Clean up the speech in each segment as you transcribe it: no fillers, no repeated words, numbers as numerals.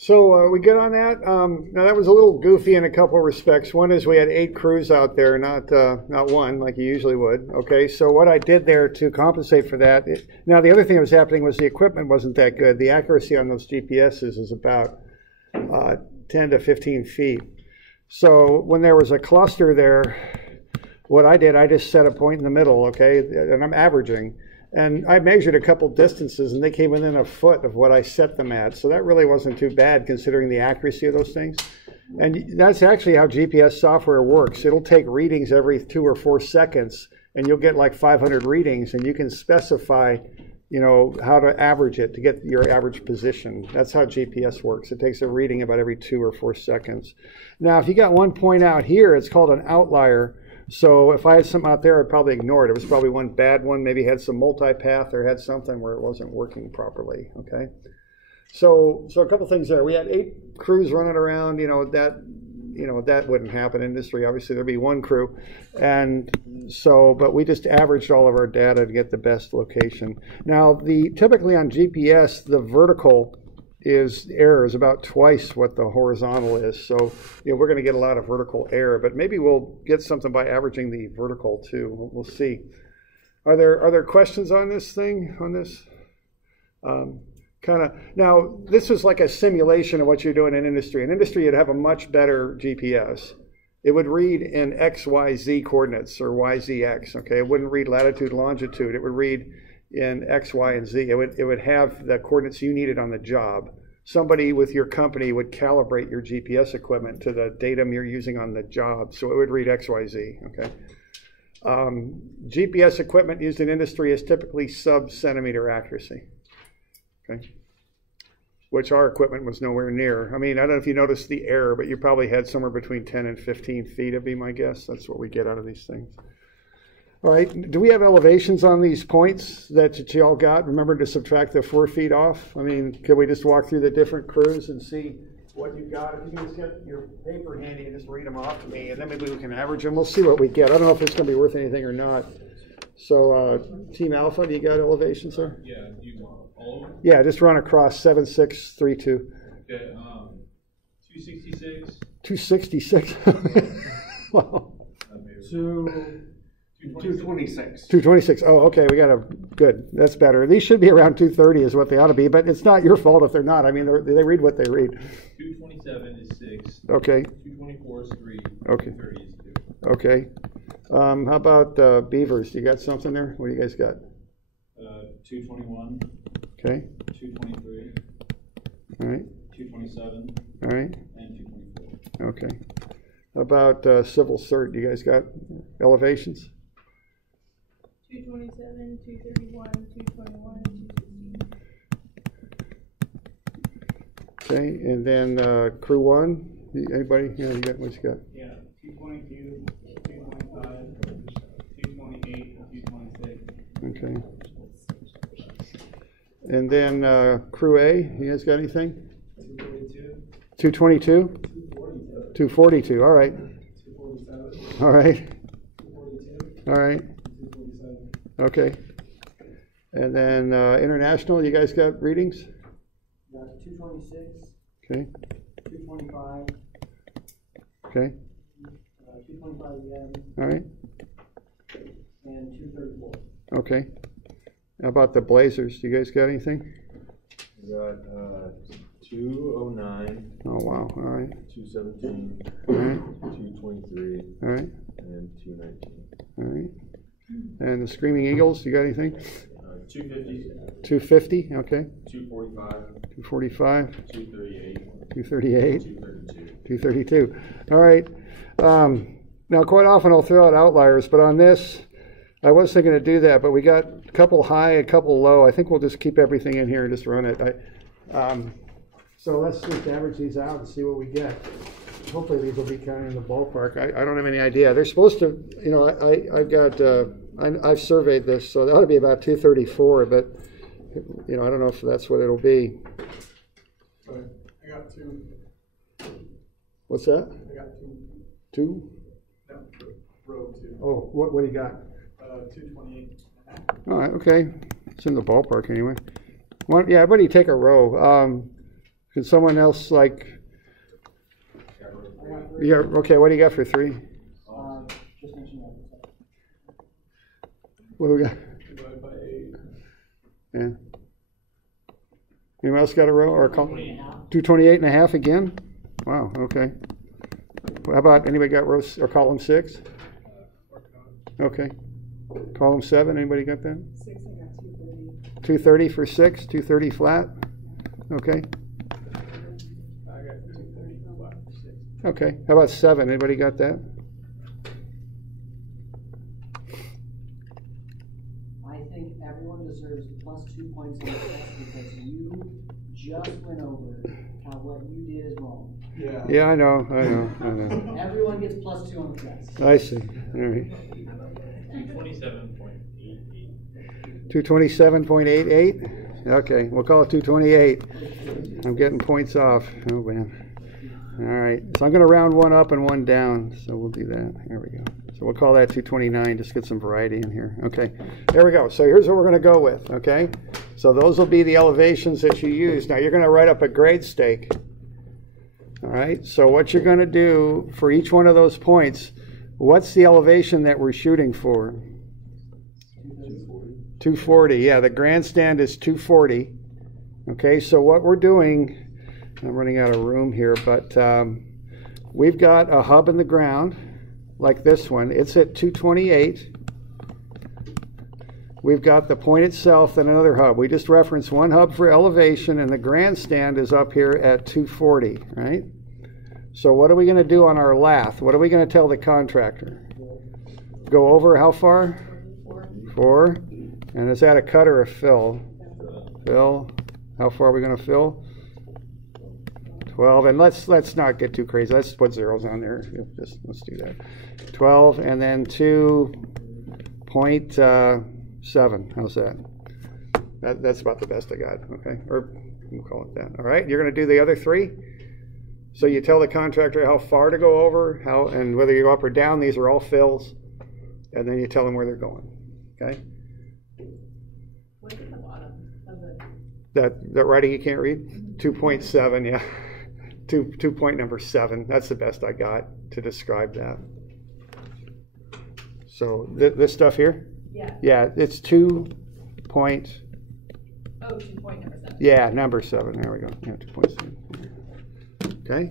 So we good on that? Now that was a little goofy in a couple of respects. One is we had 8 crews out there, not one like you usually would. Okay, so what I did there to compensate for that. Now the other thing that was happening was the equipment wasn't that good. The accuracy on those GPSs is about 10 to 15 feet. So when there was a cluster there, what I did, I just set a point in the middle. Okay, and I'm averaging. And I measured a couple distances, and they came within a foot of what I set them at. So that really wasn't too bad considering the accuracy of those things. And that's actually how GPS software works. It'll take readings every 2 or 4 seconds, and you'll get like 500 readings, and you can specify, you know, how to average it to get your average position. That's how GPS works. It takes a reading about every 2 or 4 seconds. Now, if you got one point out here, it's called an outlier. So if I had something out there, I'd probably ignore it. It was probably one bad one, maybe had some multipath or had something where it wasn't working properly, okay? So a couple things there. We had 8 crews running around, that wouldn't happen in industry. Obviously, there'd be 1 crew. And so, but we just averaged all of our data to get the best location. Now, typically on GPS, the vertical error is about twice what the horizontal is. So we're going to get a lot of vertical error, but maybe we'll get something by averaging the vertical too. We'll see. Are there questions on this thing? On this? Now, this is like a simulation of what you're doing in industry. In industry, you'd have a much better GPS. It would read in X, Y, Z coordinates or Y, Z, X. Okay, it wouldn't read latitude, longitude. It would read in X, Y, and Z. It would have the coordinates you needed on the job. Somebody with your company would calibrate your GPS equipment to the datum you're using on the job, so it would read X, Y, Z. Okay. GPS equipment used in industry is typically sub-centimeter accuracy. Okay. Which our equipment was nowhere near. I mean, I don't know if you noticed the error, but you probably had somewhere between 10 and 15 feet, would be my guess. That's what we get out of these things. All right, do we have elevations on these points that you all got? Remember to subtract the 4 feet off? I mean, can we just walk through the different crews and see what you've got? If you can just get your paper handy and just read them off to me, and then maybe we can average them. We'll see what we get. I don't know if it's going to be worth anything or not. So, Team Alpha, do you got elevations there? Yeah, do you want all of them? Yeah, just run across 7632. Okay, 266. 266? Wow. 226. 226. Oh, okay. We got good. That's better. These should be around 230 is what they ought to be, but it's not your fault if they're not. I mean, they read what they read. 227 is 6. Okay. 224 is 3. Okay. 230 is 2. Okay. How about beavers? You got something there? What do you guys got? 221. Okay. 223. All right. 227. All right. And 224. Okay. How about civil cert? You guys got elevations? 227, 231, 221, 216. Okay, and then crew 1. Anybody? Yeah, you got what you got? Yeah, 222, 225, 228, 226. Okay. And then crew A. You guys got anything? 242. 222. 242. All right. 247. All right. 242. All right. 247. Okay. And then international, you guys got readings? Got 226. Okay. 225. Okay. 225 again. All right. And 234. Okay. How about the Blazers? You guys got anything? We got 209. Oh, wow. All right. 217. All right. 223. All right. And 219. All right. And the Screaming Eagles, you got anything? 250. 250. Okay. 245. 245. 238. 238. 232. 232. All right. Now, quite often I'll throw out outliers, but on this, I was thinking to do that, but we got a couple high, a couple low. I think we'll just keep everything in here and just run it. So let's just average these out and see what we get. Hopefully these will be kind of in the ballpark. I don't have any idea. They're supposed to, you know, I've surveyed this, so that ought to be about 234, but, you know, I don't know if that's what it'll be. Sorry, I got 2. What's that? I got 2. 2? No, row 2. Oh, what do you got? 228. All right, okay. It's in the ballpark anyway. Yeah, everybody take a row. Can someone else yeah, okay, what do you got for 3? Just mention that. What do we got? Divide by 8. Yeah. Anyone else got a row or a column? 228.5 again? Wow, okay. How about anybody got row or column 6? Okay. Column 7, anybody got that? 6, I got 230. 230 for 6, 230 flat? Okay. I got 230 flat for 6. Okay. How about 7? Anybody got that? I think everyone deserves plus 2 points on the test because you just went over how what you did is wrong. Yeah. Yeah, I know. Everyone gets plus 2 on the test. I see. All right. 227.88. 227.88? Okay, we'll call it 228. I'm getting points off. Oh, man. All right, so I'm going to round one up and one down, so we'll do that. There we go. So we'll call that 229, just get some variety in here. Okay, there we go. So here's what we're going to go with, okay? So those will be the elevations that you use. Now you're going to write up a grade stake. All right, so what you're going to do for each one of those points, what's the elevation that we're shooting for? 240, yeah, the grandstand is 240. Okay, so what we're doing, I'm running out of room here, but we've got a hub in the ground, like this one. It's at 228. We've got the point itself, then another hub. We just referenced one hub for elevation, and the grandstand is up here at 240, right? So what are we going to do on our lath? What are we going to tell the contractor? Go over how far? 4. And is that a cut or a fill? Fill. How far are we going to fill? 12. And let's not get too crazy. Let's put zeros on there. Let's do that. 12 and then 2.7. How's that? That's about the best I got. Okay, or we'll call it that. All right. You're going to do the other 3. So you tell the contractor how far to go over, and whether you go up or down. These are all fills, and then you tell them where they're going. Okay. What's at the bottom of the? That writing you can't read? 2.7, yeah. 2 point number 7. That's the best I got to describe that. So this stuff here? Yeah. Yeah, it's 2 point. Oh, 2 point number 7. Yeah, number 7. There we go. Yeah, 2.7. Okay.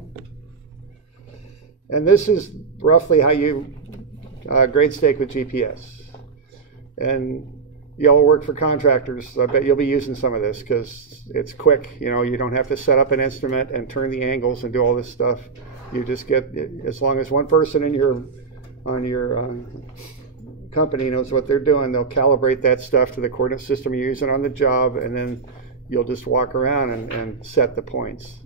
And this is roughly how you grade stake with GPS. And y'all work for contractors. I bet you'll be using some of this because it's quick. You know, you don't have to set up an instrument and turn the angles and do all this stuff. You just get, as long as one person on your company knows what they're doing, they'll calibrate that stuff to the coordinate system you're using on the job, and then you'll just walk around and set the points.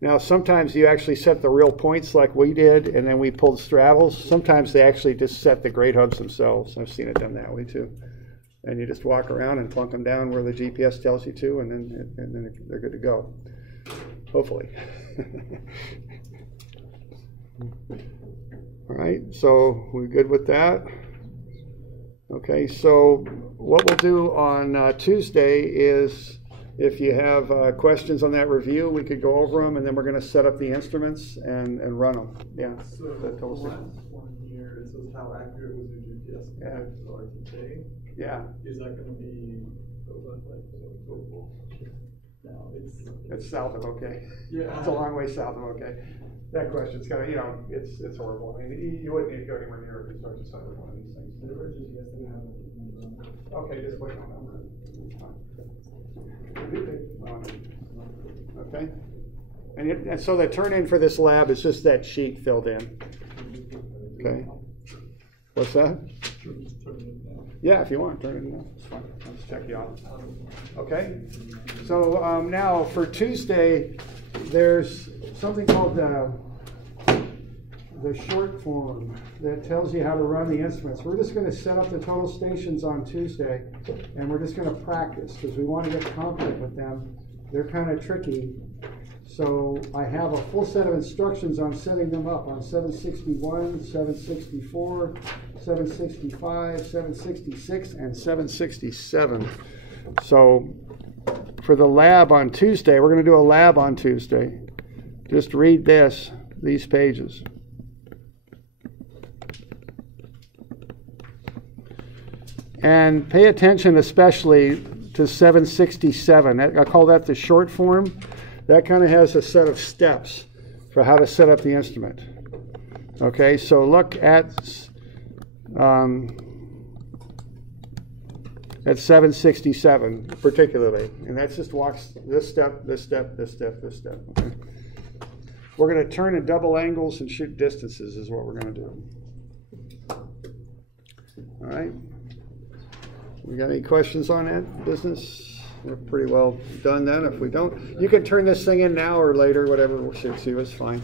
Now, sometimes you actually set the real points like we did, and then we pulled straddles. Sometimes they actually just set the grade hubs themselves. I've seen it done that way too. And you just walk around and plunk them down where the GPS tells you to, and then they're good to go. Hopefully. All right, so we're good with that. Okay, so what we'll do on Tuesday is, if you have questions on that review, we could go over them, and then we're going to set up the instruments and run them. Yeah. So the last one here, it says how accurate was your GPS compared to RTK. Yeah. Is that going to be like total? No, It's south of okay. Yeah. It's a long way south of okay. That question's kind of, it's horrible. I mean, you wouldn't need to go anywhere near if you start to suffer one of these things. Okay, just wait on that. Okay. And so the turn in for this lab is just that sheet filled in. Okay. What's that? Yeah, if you want, turn it in now. It's fine. I'll just check you out. Okay. So now for Tuesday, there's something called the short form that tells you how to run the instruments. We're just going to set up the total stations on Tuesday, and we're just going to practice because we want to get confident with them. They're kind of tricky. So I have a full set of instructions on setting them up on 761, 764, 765, 766, and 767. So for the lab on Tuesday. We're going to do a lab on Tuesday. Just read these pages. And pay attention especially to 767. I call that the short form. That kind of has a set of steps for how to set up the instrument. Okay, so look at 767 particularly. And that just walks this step, this step, this step, this step. Okay? We're going to turn in double angles and shoot distances is what we're going to do. All right. We got any questions on that business? We're pretty well done then. If we don't, you can turn this thing in now or later, whatever suits you, it's fine.